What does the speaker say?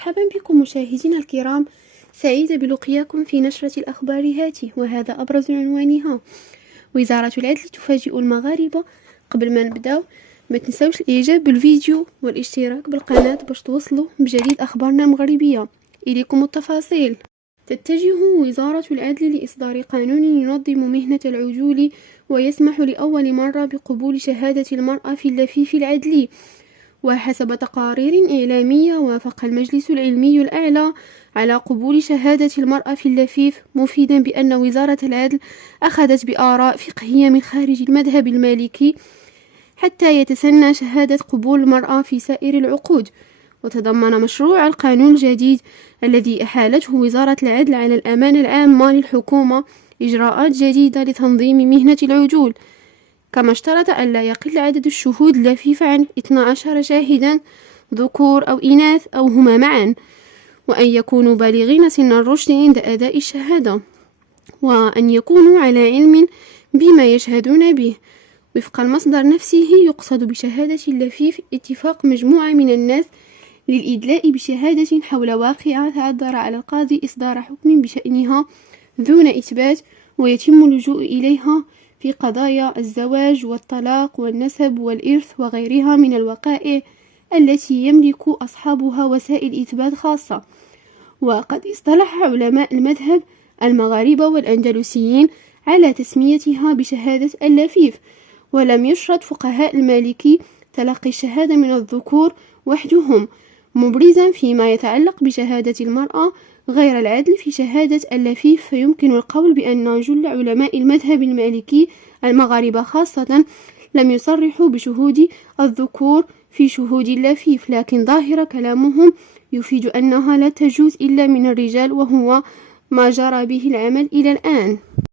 مرحبا بكم مشاهدينا الكرام، سعيدة بلقياكم في نشرة الأخبار هاتي، وهذا أبرز عنوانها: وزارة العدل تفاجئ المغاربة. قبل ما نبداو ما تنسوش الإعجاب بالفيديو والاشتراك بالقناة باش توصلوا بجديد أخبارنا المغربية. إليكم التفاصيل. تتجه وزارة العدل لإصدار قانون ينظم مهنة العجول ويسمح لأول مرة بقبول شهادة المرأة في اللفيف العدلي. وحسب تقارير إعلامية، وافق المجلس العلمي الأعلى على قبول شهادة المرأة في اللفيف، مفيدا بأن وزارة العدل أخذت بآراء فقهية من خارج المذهب المالكي حتى يتسنى شهادة قبول المرأة في سائر العقود. وتضمن مشروع القانون الجديد الذي أحالته وزارة العدل على الأمانة العامة للحكومة إجراءات جديدة لتنظيم مهنة العجول، كما اشترط أن لا يقل عدد الشهود اللفيف عن 12 شاهدا ذكور أو إناث أو هما معا، وأن يكونوا بالغين سن الرشد عند أداء الشهادة، وأن يكونوا على علم بما يشهدون به. وفق المصدر نفسه، يقصد بشهادة اللفيف اتفاق مجموعة من الناس للإدلاء بشهادة حول واقعة تعذر على القاضي إصدار حكم بشأنها دون إثبات، ويتم اللجوء إليها في قضايا الزواج والطلاق والنسب والإرث وغيرها من الوقائع التي يملك أصحابها وسائل إثبات خاصة. وقد اصطلح علماء المذهب المغاربة والأندلسيين على تسميتها بشهادة اللفيف، ولم يشرط فقهاء المالكي تلقي الشهادة من الذكور وحدهم، مبرزا فيما يتعلق بشهادة المرأة غير العدل في شهادة اللفيف. فيمكن القول بأن جل علماء المذهب المالكي المغاربة خاصة لم يصرحوا بشهود الذكور في شهود اللفيف، لكن ظاهر كلامهم يفيد أنها لا تجوز إلا من الرجال، وهو ما جرى به العمل إلى الآن.